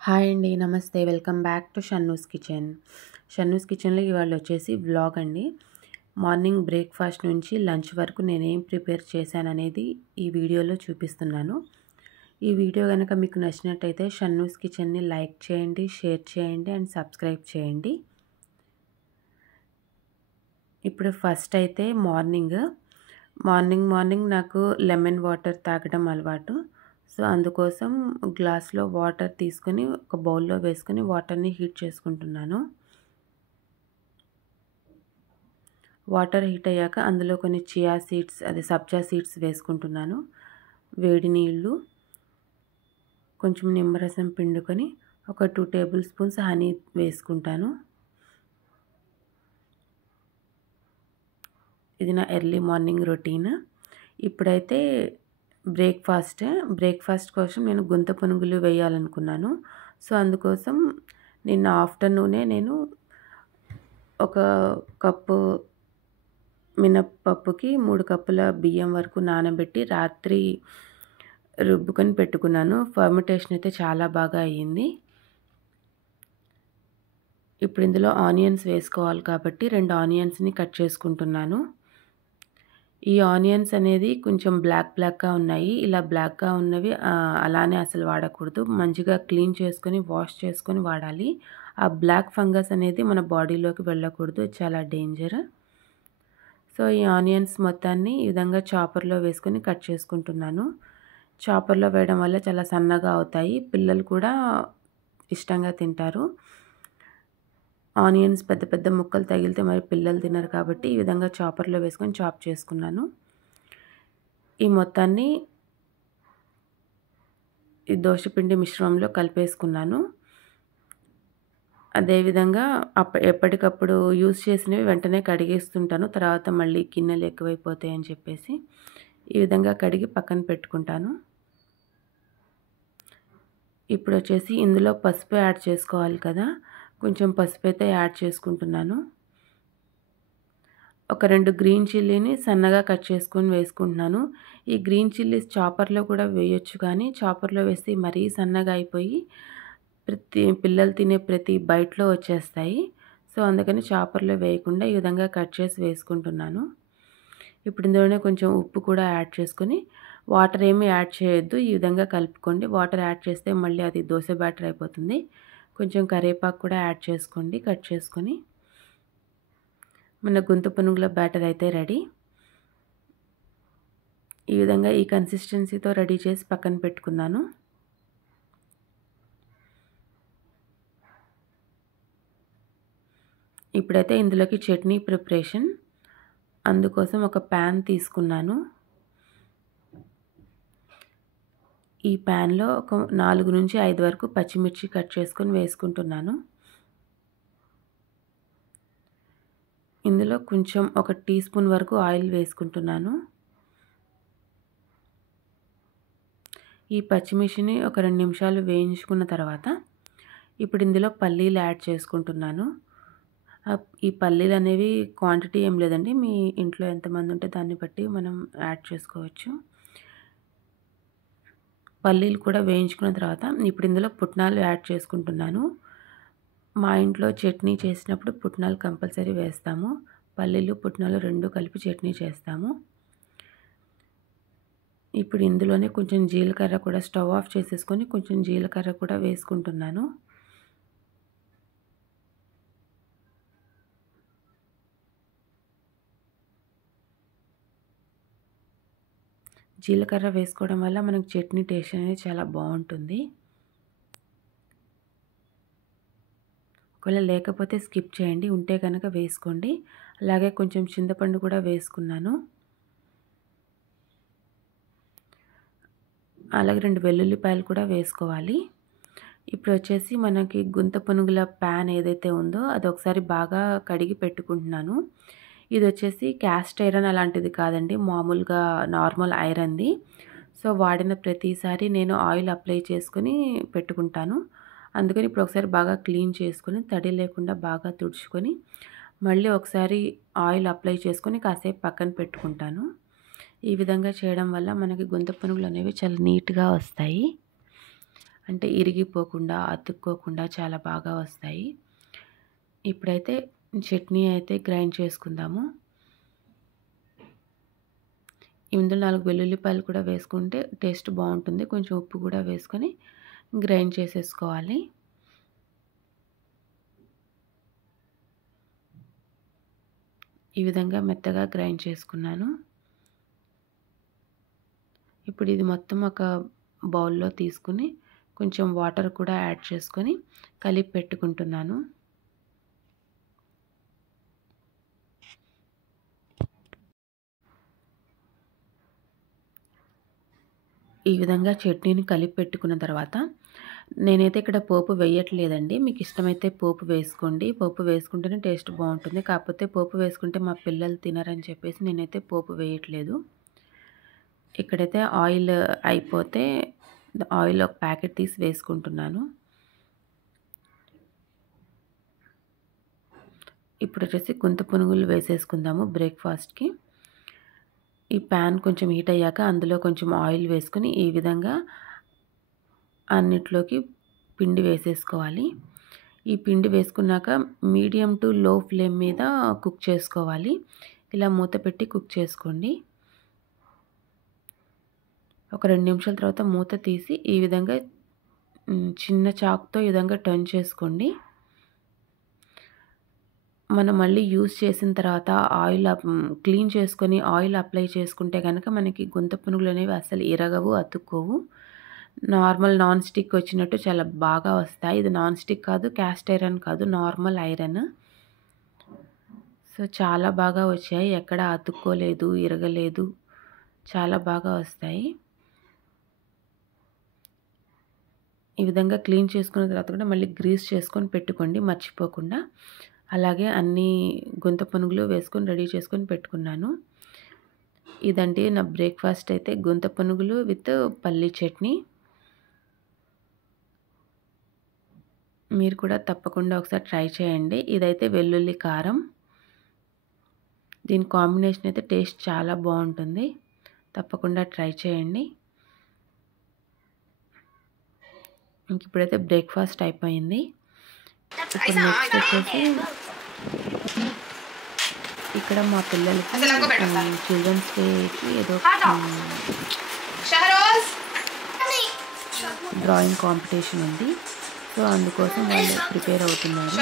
Hi అండి. నమస్తే. Welcome back to Shannu's kitchen. Shannu's కిచెన్‌లో ఇవాళ వచ్చేసి వ్లాగ్ అండి. మార్నింగ్ బ్రేక్‌ఫాస్ట్ నుంచి లంచ్ వరకు నేనేం ప్రిపేర్ చేశాననేది ఈ వీడియోలో చూపిస్తున్నాను. ఈ వీడియో గనక మీకు నచ్చినట్టయితే షన్నూస్ కిచెన్‌ని లైక్ చేయండి, షేర్ చేయండి అండ్ సబ్స్క్రైబ్ చేయండి. ఇప్పుడు ఫస్ట్ అయితే మార్నింగ్ నాకు లెమన్ వాటర్ తాగడం అలవాటు. సో, అందుకోసం గ్లాస్‌లో వాటర్ తీసుకొని ఒక బౌల్‌లో వేసుకొని వాటర్‌ని హీట్ చేసుకుంటున్నాను. వాటర్ హీట్ అయ్యాక అందులో కొన్ని చియా సీడ్స్ సబ్జా సీడ్స్ వేసుకుంటున్నాను. వేడి నీళ్ళు, కొంచెం నిమ్మరసం పిండుకొని ఒక 2 టేబుల్ స్పూన్స్ హనీ వేసుకుంటాను. ఇది నా ఎర్లీ మార్నింగ్ రొటీన్. ఇప్పుడైతే బ్రేక్‌ఫాస్ట్ కోసం నేను గుంత పునుగులు వేయాలనుకున్నాను. సో, అందుకోసం నిన్న ఆఫ్టర్‌నూనే నేను ఒక కప్పు మినప్పప్పుకి 3 కప్పుల బియ్యం వరకు నానబెట్టి రాత్రి రుబ్బుకొని పెట్టుకున్నాను. ఫర్మెంటేషన్ అయితే చాలా బాగా అయ్యింది. ఇప్పుడు ఇందులో ఆనియన్స్ వేసుకోవాలి కాబట్టి 2 ఆనియన్స్‌ని కట్ చేసుకుంటున్నాను. ఈ ఆనియన్స్ అనేది కొంచెం బ్లాక్‌గా ఉన్నాయి. ఇలా బ్లాక్‌గా ఉన్నవి అలానే అసలు వాడకూడదు. మంచిగా క్లీన్ చేసుకొని, వాష్ చేసుకొని వాడాలి. ఆ బ్లాక్ ఫంగస్ అనేది మన బాడీలోకి వెళ్ళకూడదు. చాలా డేంజర్. సో, ఈ ఆనియన్స్ మొత్తాన్ని ఈ విధంగా చాపర్‌లో వేసుకొని కట్ చేసుకుంటున్నాను. చాపర్‌లో వేయడం వల్ల చాలా సన్నగా అవుతాయి. పిల్లలు కూడా ఇష్టంగా తింటారు. ఆనియన్స్ పెద్ద పెద్ద ముక్కలు తగిలితే మరి పిల్లలు తినరు కాబట్టి ఈ విధంగా చాపర్‌లో వేసుకొని చాప్ చేసుకున్నాను. ఈ మొత్తాన్ని ఈ దోసపిండి మిశ్రమంలో కలిపేసుకున్నాను. అదేవిధంగా ఎప్పటికప్పుడు యూజ్ చేసినవి వెంటనే కడిగేస్తుంటాను. తర్వాత మళ్ళీ గిన్నెలు ఎక్కువైపోతాయని చెప్పేసి ఈ విధంగా కడిగి పక్కన పెట్టుకుంటాను. ఇప్పుడొచ్చేసి ఇందులో పసుపు యాడ్ చేసుకోవాలి కదా! కొంచెం పసుపైతే యాడ్ చేసుకుంటున్నాను. ఒక 2 గ్రీన్ చిల్లీని సన్నగా కట్ చేసుకొని వేసుకుంటున్నాను. ఈ గ్రీన్ చిల్లీస్ చాపర్‌లో కూడా వేయొచ్చు కానీ చాపర్‌లో వేస్తే మరీ సన్నగా అయిపోయి పిల్లలు తినే ప్రతి బైట్‌లో వచ్చేస్తాయి. సో, అందుకని చాపర్‌లో వేయకుండా ఈ విధంగా కట్ చేసి వేసుకుంటున్నాను. ఇప్పుడు ఇందులోనే కొంచెం ఉప్పు కూడా యాడ్ చేసుకొని వాటర్ ఏమీ యాడ్ చేయొద్దు. ఈ విధంగా కలుపుకోండి. వాటర్ యాడ్ చేస్తే మళ్ళీ అది దోస బ్యాటర్ అయిపోతుంది. కొంచెం కరివేపాకు కూడా యాడ్ చేసుకోండి కట్ చేసుకొని. మన గుంత పునుగుల బ్యాటర్ అయితే రెడీ. ఈ విధంగా ఈ కన్సిస్టెన్సీతో రెడీ చేసి పక్కన పెట్టుకున్నాను. ఇప్పుడైతే ఇందులోకి చట్నీ ప్రిపరేషన్. అందుకోసం ఒక ప్యాన్ తీసుకున్నాను. ఈ ప్యాన్‌లో ఒక 4-5 వరకు పచ్చిమిర్చి కట్ చేసుకొని వేసుకుంటున్నాను. ఇందులో కొంచెం ఒక టీ స్పూన్ వరకు ఆయిల్ వేసుకుంటున్నాను. ఈ పచ్చిమిర్చిని ఒక 2 నిమిషాలు వేయించుకున్న తర్వాత ఇప్పుడు ఇందులో పల్లీలు యాడ్ చేసుకుంటున్నాను. ఈ పల్లీలు అనేవి క్వాంటిటీ ఏం లేదండి. మీ ఇంట్లో ఎంతమంది ఉంటే దాన్ని బట్టి మనం యాడ్ చేసుకోవచ్చు. పల్లీలు కూడా వేయించుకున్న తర్వాత ఇప్పుడు ఇందులో పుట్నాలు యాడ్ చేసుకుంటున్నాను. మా ఇంట్లో చట్నీ చేసినప్పుడు పుట్నాలు కంపల్సరీ వేస్తాము. పల్లీలు, పుట్నాలు 2 కలిపి చట్నీ చేస్తాము. ఇప్పుడు ఇందులోనే కొంచెం జీలకర్ర కూడా స్టవ్ ఆఫ్ చేసేసుకొని కొంచెం జీలకర్ర కూడా వేసుకుంటున్నాను. జీలకర్ర వేసుకోవడం వల్ల మనకు చట్నీ టేస్ట్ అనేది చాలా బాగుంటుంది. ఒకవేళ లేకపోతే స్కిప్ చేయండి. ఉంటే కనుక వేసుకోండి. అలాగే కొంచెం చింతపండు కూడా వేసుకున్నాను. అలాగే 2 వెల్లుల్లిపాయలు కూడా వేసుకోవాలి. ఇప్పుడు వచ్చేసి మనకి గుంత పునుగుల ప్యాన్ ఏదైతే ఉందో అది ఒకసారి బాగా కడిగి పెట్టుకుంటున్నాను. ఇది వచ్చేసి క్యాస్ట్ ఐరన్ అలాంటిది కాదండి. మామూలుగా నార్మల్ ఐరన్‌ది. సో, వాడిన ప్రతిసారి నేను ఆయిల్ అప్లై చేసుకొని పెట్టుకుంటాను. అందుకని ఇప్పుడు ఒకసారి బాగా క్లీన్ చేసుకొని తడి లేకుండా బాగా తుడుచుకొని మళ్ళీ ఒకసారి ఆయిల్ అప్లై చేసుకొని కాసేపు పక్కన పెట్టుకుంటాను. ఈ విధంగా చేయడం వల్ల మనకి గుంత పునుగులు అనేవి చాలా నీట్‌గా వస్తాయి. అంటే ఇరిగిపోకుండా అతుక్కోకుండా చాలా బాగా వస్తాయి. ఇప్పుడైతే చట్నీ అయితే గ్రైండ్ చేసుకుందాము. ఇందులో 4 వెల్లుల్లిపాయలు కూడా వేసుకుంటే టేస్ట్ బాగుంటుంది. కొంచెం ఉప్పు కూడా వేసుకొని గ్రైండ్ చేసేసుకోవాలి. ఈ విధంగా మెత్తగా గ్రైండ్ చేసుకున్నాను. ఇప్పుడు ఇది మొత్తం ఒక బౌల్లో తీసుకుని కొంచెం వాటర్ కూడా యాడ్ చేసుకొని కలిపి పెట్టుకుంటున్నాను. ఈ విధంగా చట్నీని కలిపి పెట్టుకున్న తర్వాత నేనైతే ఇక్కడ పోపు వేయట్లేదండి. మీకు ఇష్టమైతే పోపు వేసుకోండి. పోపు వేసుకుంటేనే టేస్ట్ బాగుంటుంది. కాకపోతే పోపు వేసుకుంటే మా పిల్లలు తినరని చెప్పేసి నేనైతే పోపు వేయట్లేదు. ఇక్కడైతే ఆయిల్ అయిపోతే ఆయిల్ ఒక ప్యాకెట్ తీసి వేసుకుంటున్నాను. ఇప్పుడు వచ్చేసి గుంత పునుగులు వేసేసుకుందాము బ్రేక్ఫాస్ట్కి. ఈ ప్యాన్ కొంచెం హీట్ అయ్యాక అందులో కొంచెం ఆయిల్ వేసుకొని ఈ విధంగా అన్నిట్లోకి పిండి వేసేసుకోవాలి. ఈ పిండి వేసుకున్నాక మీడియం టు లో ఫ్లేమ్ మీద కుక్ చేసుకోవాలి. ఇలా మూత పెట్టి కుక్ చేసుకోండి. ఒక 2 నిమిషాల తర్వాత మూత తీసి ఈ విధంగా చిన్న చాకుతో ఈ విధంగా టర్న్ చేసుకోండి. మనం మళ్ళీ యూజ్ చేసిన తర్వాత ఆయిల్ క్లీన్ చేసుకొని ఆయిల్ అప్లై చేసుకుంటే కనుక మనకి గుంత పునుగులు అనేవి అసలు ఇరగవు, అతుక్కోవు. నాన్ స్టిక్ వచ్చినట్టు చాలా బాగా వస్తాయి. ఇది నాన్ స్టిక్ కాదు, క్యాస్ట్ ఐరన్ కాదు, నార్మల్ ఐరన్. సో చాలా బాగా వచ్చాయి, ఎక్కడ అతుక్కోలేదు, ఇరగలేదు, చాలా బాగా వస్తాయి. ఈ విధంగా క్లీన్ చేసుకున్న తర్వాత కూడా మళ్ళీ గ్రీస్ చేసుకొని పెట్టుకోండి మర్చిపోకుండా. అలాగే అన్ని గుంత పునుగులు వేసుకొని రెడీ చేసుకొని పెట్టుకున్నాను. ఇదండి నా బ్రేక్ఫాస్ట్ అయితే గుంత పునుగులు విత్ పల్లీ చట్నీ. మీరు కూడా తప్పకుండా ఒకసారి ట్రై చేయండి. ఇదైతే వెల్లుల్లి కారం. దీని కాంబినేషన్ అయితే టేస్ట్ చాలా బాగుంటుంది. తప్పకుండా ట్రై చేయండి. ఇంక ఇప్పుడైతే బ్రేక్ఫాస్ట్ అయిపోయింది. ఇప్పుడు నెక్స్ట్ వచ్చేసి ఇక్కడ మా పిల్లలకి చిల్డ్రన్స్ డేకి ఏదో డ్రాయింగ్ కాంపిటీషన్ ఉంది. సో అందుకోసం వాళ్ళు ప్రిపేర్ అవుతున్నారు.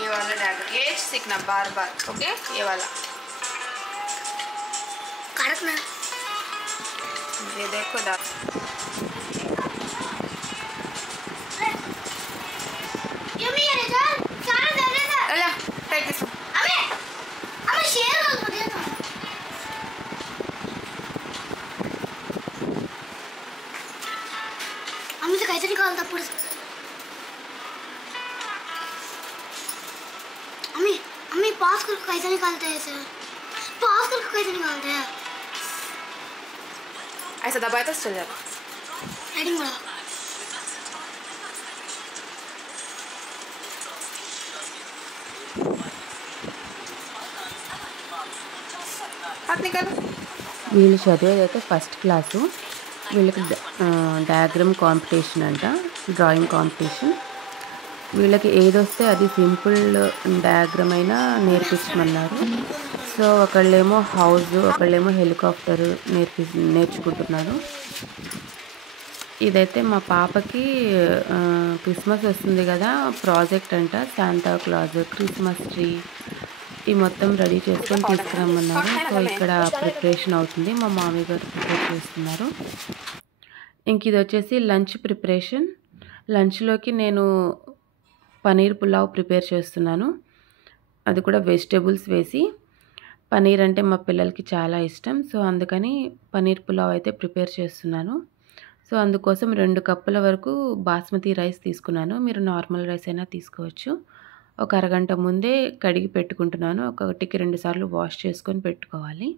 ये वाला डैगर ये सीखना बार बार, ओके? ये वाला करना, ये देखो दाद ये मेरे जान सारा दे दे अल्लाह टेक दिस हमें शेयर कर दे ना हमें तो कैसे निकालता पूरा अम्मी पास करके कैसे निकालते हैं इसे? पास करके कैसे निकालते हैं? ऐसा दबाए तो चल जाएगा। हेडिंग बड़ा। हाथ निकालो। వీళ్ళు చదివేదైతే ఫస్ట్ క్లాసు. వీళ్ళకి డయాగ్రామ్ కాంపిటీషన్ అంట, డ్రాయింగ్ కాంపిటీషన్. వీళ్ళకి ఏదొస్తే అది సింపుల్ డయాగ్రామ్ అయినా నేర్పించమన్నారు. సో ఒకళ్ళేమో హౌస్, ఒకళ్ళేమో హెలికాప్టర్ నేర్చుకుంటున్నారు. ఇదైతే మా పాపకి క్రిస్మస్ వస్తుంది కదా, ప్రాజెక్ట్ అంట. శాంతా క్లాజ్, క్రిస్మస్ ట్రీ ఈ మొత్తం రెడీ చేసుకొని తీసుకురమ్మన్నారు. సో ఇక్కడ ప్రిపరేషన్ అవుతుంది, మా మామయ్య గారు ప్రిపేర్ చేస్తున్నారు. ఇంక ఇది వచ్చేసి లంచ్ ప్రిపరేషన్. లంచ్లోకి నేను పనీర్ పులావ్ ప్రిపేర్ చేస్తున్నాను. అది కూడా వెజిటేబుల్స్ వేసి. పనీర్ అంటే మా పిల్లలకి చాలా ఇష్టం. సో అందుకని పనీర్ పులావ్ అయితే ప్రిపేర్ చేస్తున్నాను. సో అందుకోసం 2 కప్పుల వరకు బాస్మతి రైస్ తీసుకున్నాను. మీరు నార్మల్ రైస్ అయినా తీసుకోవచ్చు. ఒక అరగంట ముందే కడిగి పెట్టుకుంటున్నాను. ఒకటికి 2 సార్లు వాష్ చేసుకొని పెట్టుకోవాలి.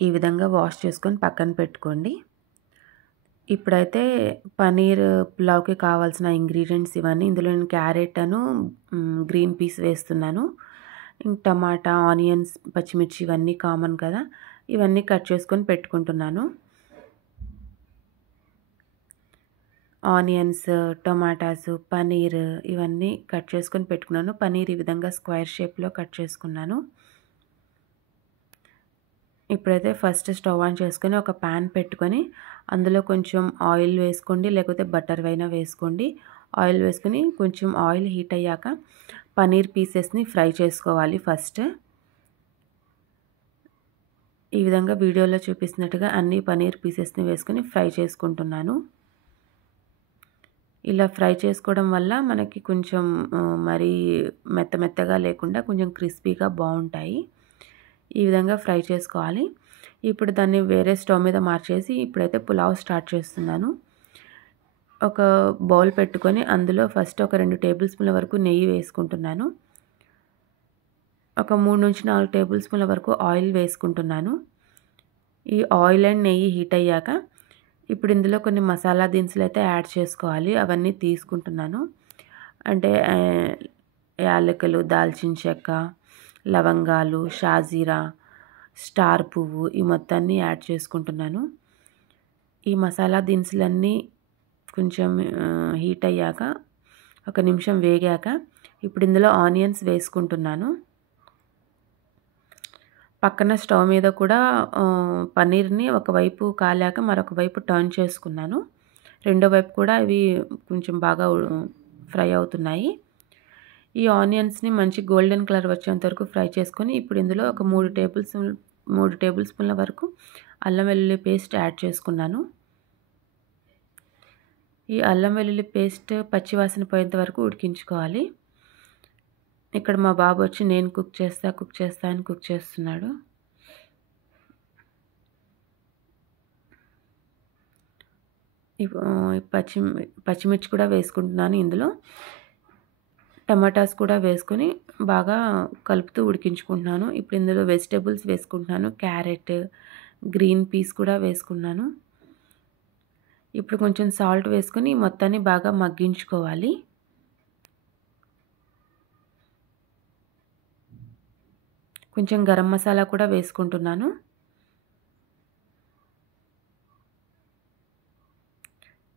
ఈ విధంగా వాష్ చేసుకొని పక్కన పెట్టుకోండి. ఇప్పుడైతే పన్నీర్ పులావ్‌కి కావాల్సిన ఇంగ్రీడియెంట్స్ ఇవన్నీ. ఇందులో నేను క్యారెట్ గ్రీన్ పీస్ వేస్తున్నాను. టమాటా, ఆనియన్స్, పచ్చిమిర్చి ఇవన్నీ కామన్ కదా! ఇవన్నీ కట్ చేసుకొని పెట్టుకుంటున్నాను. ఆనియన్స్, టొమాటాసు, పన్నీర్ ఇవన్నీ కట్ చేసుకొని పెట్టుకున్నాను. పన్నీర్ ఈ విధంగా స్క్వేర్ షేప్‌లో కట్ చేసుకున్నాను. ఇప్పుడైతే ఫస్ట్ స్టవ్ ఆన్ చేసుకొని ఒక పాన్ పెట్టుకొని అందులో కొంచెం ఆయిల్ వేసుకోండి, లేకపోతే బటర్ అయినా వేసుకోండి. ఆయిల్ వేసుకొని కొంచెం ఆయిల్ హీట్ అయ్యాక పన్నీర్ పీసెస్ని ఫ్రై చేసుకోవాలి ఫస్ట్. ఈ విధంగా వీడియోలో చూపిస్తున్నట్టుగా అన్ని పన్నీర్ పీసెస్ని వేసుకొని ఫ్రై చేసుకుంటున్నాను. ఇలా ఫ్రై చేసుకోవడం వల్ల మనకి కొంచెం మరీ మెత్తగా లేకుండా కొంచెం క్రిస్పీగా బాగుంటాయి. ఈ విధంగా ఫ్రై చేసుకోవాలి. ఇప్పుడు దాన్ని వేరే స్టవ్ మీద మార్చేసి ఇప్పుడైతే పులావ్ స్టార్ట్ చేస్తున్నాను. ఒక బౌల్ పెట్టుకొని అందులో ఫస్ట్ ఒక 2 టేబుల్ స్పూన్ల వరకు నెయ్యి వేసుకుంటున్నాను. ఒక 3-4 టేబుల్ స్పూన్ల వరకు ఆయిల్ వేసుకుంటున్నాను. ఈ ఆయిల్ అండ్ నెయ్యి హీట్ అయ్యాక ఇప్పుడు ఇందులో కొన్ని మసాలా దినుసులు అయితే యాడ్ చేసుకోవాలి. అవన్నీ తీసుకుంటున్నాను. అంటే యాలకులు, దాల్చిన చెక్క, లవంగాలు, షాజీరా, స్టార్ పువ్వు ఈ మొత్తాన్ని యాడ్ చేసుకుంటున్నాను. ఈ మసాలా దినుసులన్నీ కొంచెం హీట్ అయ్యాక ఒక నిమిషం వేగాక ఇప్పుడు ఇందులో ఆనియన్స్ వేసుకుంటున్నాను. పక్కన స్టవ్ మీద కూడా పన్నీర్ని ఒకవైపు కాలాక మరొక వైపు టర్న్ చేసుకున్నాను. రెండో వైపు కూడా ఇవి కొంచెం బాగా ఫ్రై అవుతున్నాయి. ఈ ఆనియన్స్ని మంచి గోల్డెన్ కలర్ వచ్చేంత వరకు ఫ్రై చేసుకొని ఇప్పుడు ఇందులో ఒక 3 టేబుల్ స్పూన్ల వరకు అల్లం వెల్లుల్లి పేస్ట్ యాడ్ చేసుకున్నాను. ఈ అల్లం వెల్లుల్లి పేస్ట్ పచ్చివాసన పోయేంత వరకు ఉడికించుకోవాలి. ఇక్కడ మా బాబు వచ్చి నేను కుక్ చేస్తా అని కుక్ చేస్తున్నాడు. పచ్చిమిర్చి కూడా వేసుకుంటున్నాను. ఇందులో టమాటాస్ కూడా వేసుకొని బాగా కలుపుతూ ఉడికించుకుంటున్నాను. ఇప్పుడు ఇందులో వెజిటేబుల్స్ వేసుకుంటున్నాను. క్యారెట్, గ్రీన్ పీస్ కూడా వేసుకున్నాను. ఇప్పుడు కొంచెం సాల్ట్ వేసుకొని మొత్తాన్ని బాగా మగ్గించుకోవాలి. కొంచెం గరం మసాలా కూడా వేసుకుంటున్నాను.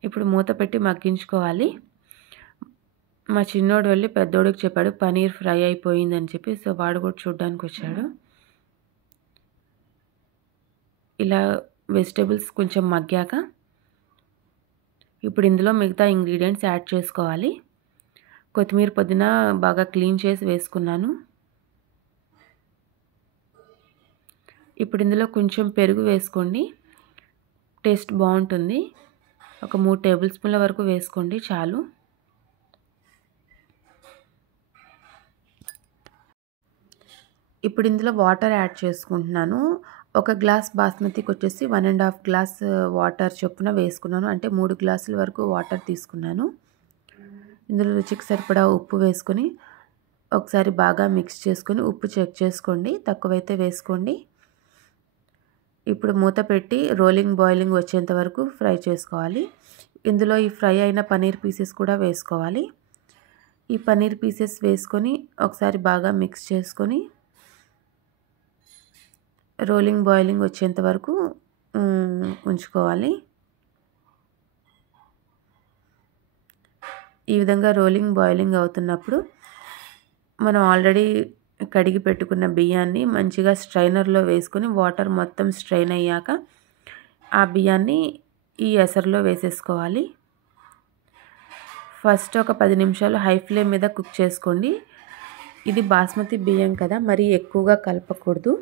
ఇప్పుడు మూత పెట్టి మగ్గించుకోవాలి. మా చిన్నోడు వెళ్ళి పెద్దోడికి చెప్పాడు పన్నీర్ ఫ్రై అయిపోయిందని చెప్పి. సో వాడు కూడా చూడడానికి వచ్చాడు. ఇలా వెజిటేబుల్స్ కొంచెం మగ్గాక ఇప్పుడు ఇందులో మిగతా ఇంగ్రీడియంట్స్ యాడ్ చేసుకోవాలి. కొత్తిమీర, పుదీనా బాగా క్లీన్ చేసి వేసుకున్నాను. ఇప్పుడు ఇందులో కొంచెం పెరుగు వేసుకోండి, టేస్ట్ బాగుంటుంది. ఒక 3 టేబుల్ స్పూన్ల వరకు వేసుకోండి చాలు. ఇప్పుడు ఇందులో వాటర్ యాడ్ చేసుకుంటున్నాను. ఒక గ్లాస్ బాస్మతికి వచ్చేసి 1.5 గ్లాస్ వాటర్ చొప్పున వేసుకున్నాను. అంటే 3 గ్లాసుల వరకు వాటర్ తీసుకున్నాను. ఇందులో రుచికి సరిపడా ఉప్పు వేసుకొని ఒకసారి బాగా మిక్స్ చేసుకొని ఉప్పు చెక్ చేసుకోండి, తక్కువైతే వేసుకోండి. ఇప్పుడు మూత పెట్టి బాయిలింగ్ వచ్చేంత వరకు ఫ్రై చేసుకోవాలి. ఇందులో ఈ ఫ్రై అయిన పన్నీర్ పీసెస్ కూడా వేసుకోవాలి. ఈ పన్నీర్ పీసెస్ వేసుకొని ఒకసారి బాగా మిక్స్ చేసుకొని బాయిలింగ్ వచ్చేంత వరకు ఉంచుకోవాలి. ఈ విధంగా బాయిలింగ్ అవుతున్నప్పుడు మనం ఆల్రెడీ కడిగి పెట్టుకున్న బియ్యాన్ని మంచిగా స్ట్రైనర్లో వేసుకొని వాటర్ మొత్తం స్ట్రెయిన్ అయ్యాక ఆ బియ్యాన్ని ఈ ఎసరులో వేసేసుకోవాలి. ఫస్ట్ ఒక 10 నిమిషాలు హై ఫ్లేమ్ మీద కుక్ చేసుకోండి. ఇది బాస్మతి బియ్యం కదా, మరీ ఎక్కువగా కలపకూడదు.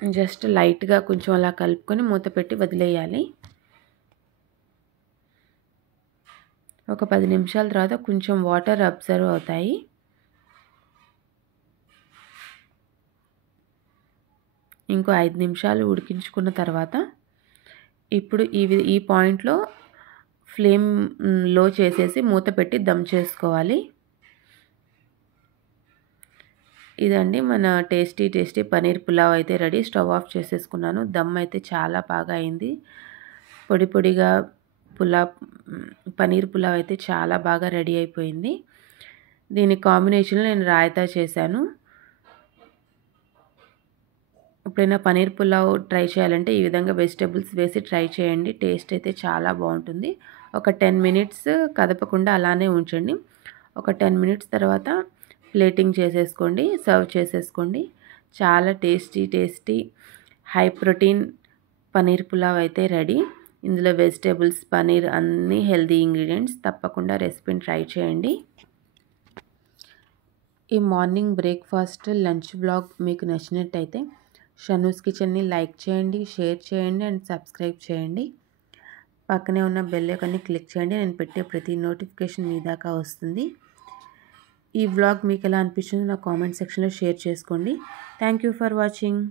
జస్ట్ లైట్గా కొంచెం అలా కలుపుకొని మూత పెట్టి వదిలేయాలి. ఒక 10 నిమిషాల తర్వాత కొంచెం వాటర్ అబ్జర్వ్ అవుతాయి. ఇంకో 5 నిమిషాలు ఉడికించుకున్న తర్వాత ఇప్పుడు ఈ పాయింట్లో ఫ్లేమ్ లో చేసేసి మూత పెట్టి దమ్ చేసుకోవాలి. ఇదండి మన టేస్టీ పన్నీర్ పులావ్ అయితే రెడీ. స్టవ్ ఆఫ్ చేసేసుకున్నాను. దమ్ అయితే చాలా బాగా అయింది. పొడి పొడిగా పనీర్ పులావ్ అయితే చాలా బాగా రెడీ అయిపోయింది. దీని కాంబినేషన్లో నేను రాయితా చేశాను. ఎప్పుడైనా పనీర్ పులావ్ ట్రై చేయాలంటే ఈ విధంగా వెజిటేబుల్స్ వేసి ట్రై చేయండి. టేస్ట్ అయితే చాలా బాగుంటుంది. ఒక 10 మినిట్స్ కదపకుండా అలానే ఉంచండి. ఒక 10 మినిట్స్ తర్వాత ప్లేటింగ్ చేసేసుకోండి, సర్వ్ చేసేసుకోండి. చాలా tasty high protein paneer pulao అయితే రెడీ. ఇందులో వెజిటేబుల్స్, పనీర్ అన్నీ హెల్తీ ఇంగ్రీడియంట్స్. తప్పకుండా రెసిపీని ట్రై చేయండి. ఈ మార్నింగ్ బ్రేక్ఫాస్ట్, లంచ్ వ్లాగ్ మీకు నచ్చినట్టయితే షనూస్ కిచెన్ని లైక్ చేయండి, షేర్ చేయండి అండ్ సబ్స్క్రైబ్ చేయండి. పక్కనే ఉన్న బెల్ ఐకాన్ని క్లిక్ చేయండి. నేను పెట్టే ప్రతి నోటిఫికేషన్ మీ దాకా వస్తుంది. ఈ వ్లాగ్ మీకు ఎలా అనిపించిందో నా కామెంట్ సెక్షన్లో షేర్ చేసుకోండి. Thank you for watching.